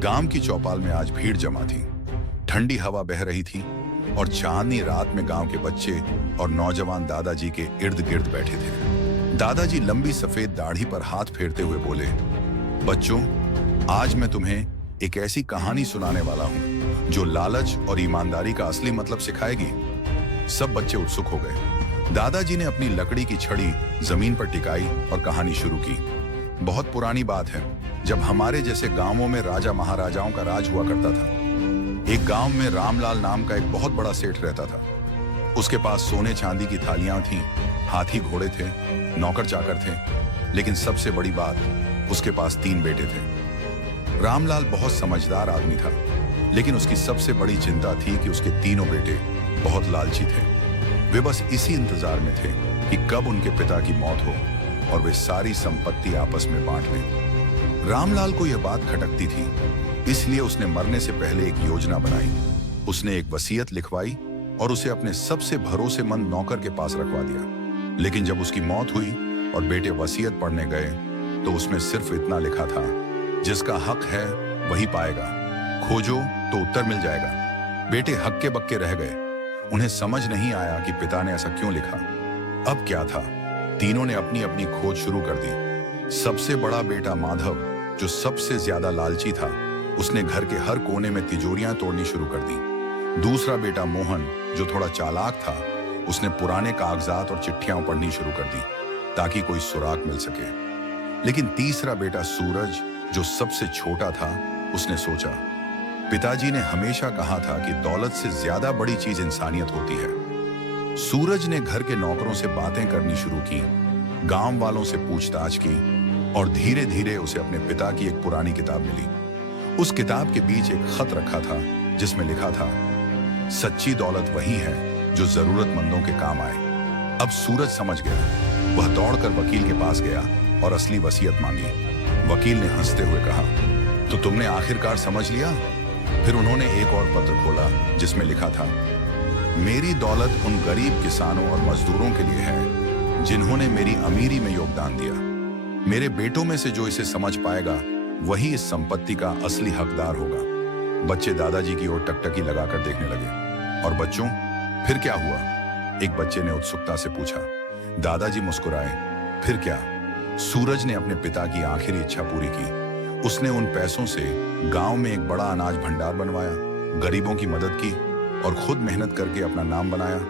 गांव की चौपाल में आज भीड़ जमा थी। ठंडी हवा बह रही थी और चांदनी रात में गांव के बच्चे और नौजवान दादाजी के इर्द गिर्द बैठे थे। दादाजी लंबी सफेद दाढ़ी पर हाथ फेरते हुए बोले, बच्चों, आज मैं तुम्हें एक ऐसी कहानी सुनाने वाला हूं जो लालच और ईमानदारी का असली मतलब सिखाएगी। सब बच्चे उत्सुक हो गए। दादाजी ने अपनी लकड़ी की छड़ी जमीन पर टिकाई और कहानी शुरू की। बहुत पुरानी बात है, जब हमारे जैसे गांवों में राजा महाराजाओं का राज हुआ करता था। एक गांव में रामलाल नाम का एक बहुत बड़ा सेठ रहता था। उसके पास सोने चांदी की थालियां थीं, हाथी घोड़े थे, नौकर चाकर थे, लेकिन सबसे बड़ी बात, उसके पास 3 बेटे थे। रामलाल बहुत समझदार आदमी था, लेकिन उसकी सबसे बड़ी चिंता थी कि उसके तीनों बेटे बहुत लालची थे। वे बस इसी इंतजार में थे कि कब उनके पिता की मौत हो और वे सारी संपत्ति आपस में बांट लें। रामलाल को यह बात खटकती थी, इसलिए उसने मरने से पहले एक योजना बनाई। उसने एक वसीयत लिखवाई और उसे अपने सबसे भरोसेमंद नौकर के पास रखवा दिया। लेकिन जब उसकी मौत हुई और बेटे वसीयत पढ़ने गए तो उसमें सिर्फ इतना लिखा था, जिसका हक है वही पाएगा, खोजो तो उत्तर मिल जाएगा। बेटे हक्के बक्के रह गए। उन्हें समझ नहीं आया कि पिता ने ऐसा क्यों लिखा। अब क्या था, तीनों ने अपनी अपनी खोज शुरू कर दी। सबसे बड़ा बेटा माधव, जो सबसे ज्यादा लालची था, उसने घर के हर कोने में तिजोरियां तोड़नी शुरू कर दी। दूसरा बेटा मोहन, जो थोड़ा चालाक था, उसने पुराने कागजात और चिट्ठियां पढ़नी शुरू कर दी ताकि कोई सुराग मिल सके। लेकिन तीसरा बेटा सूरज, जो सबसे छोटा था, उसने सोचा, पिताजी ने हमेशा कहा था कि दौलत से ज्यादा बड़ी चीज इंसानियत होती है। सूरज ने घर के नौकरों से बातें करनी शुरू की, गांव वालों से पूछताछ की और धीरे धीरे उसे अपने पिता की एक पुरानी किताब मिली। उस किताब के बीच एक खत रखा था जिसमें लिखा था, सच्ची दौलत वही है जो जरूरतमंदों के काम आए। अब सूरज समझ गया। वह दौड़कर वकील के पास गया और असली वसीयत मांगी। वकील ने हंसते हुए कहा, तो तुमने आखिरकार समझ लिया? फिर उन्होंने एक और पत्र खोला जिसमें लिखा था, मेरी दौलत उन गरीब किसानों और मजदूरों के लिए है जिन्होंने मेरी अमीरी में योगदान दिया। मेरे बेटों में से जो इसे समझ पाएगा वही इस संपत्ति का असली हकदार होगा। बच्चे दादाजी की ओर टकटकी लगाकर देखने लगे। और बच्चों, फिर क्या हुआ? एक बच्चे ने उत्सुकता से पूछा। दादाजी मुस्कुराए। फिर क्या? सूरज ने अपने पिता की आखिरी इच्छा पूरी की। उसने उन पैसों से गांव में एक बड़ा अनाज भंडार बनवाया, गरीबों की मदद की और खुद मेहनत करके अपना नाम बनाया।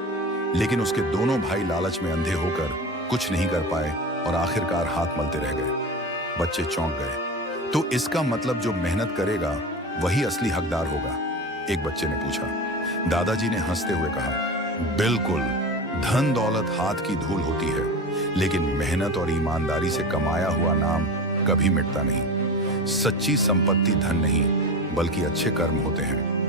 लेकिन उसके दोनों भाई लालच में अंधे होकर कुछ नहीं कर पाए और आखिरकार हाथ मलते रह गए। बच्चे चौंक गए। तो इसका मतलब जो मेहनत करेगा वही असली हकदार होगा? एक बच्चे ने पूछा। दादाजी ने हंसते हुए कहा, बिल्कुल। धन दौलत हाथ की धूल होती है, लेकिन मेहनत और ईमानदारी से कमाया हुआ नाम कभी मिटता नहीं। सच्ची संपत्ति धन नहीं, बल्कि अच्छे कर्म होते हैं।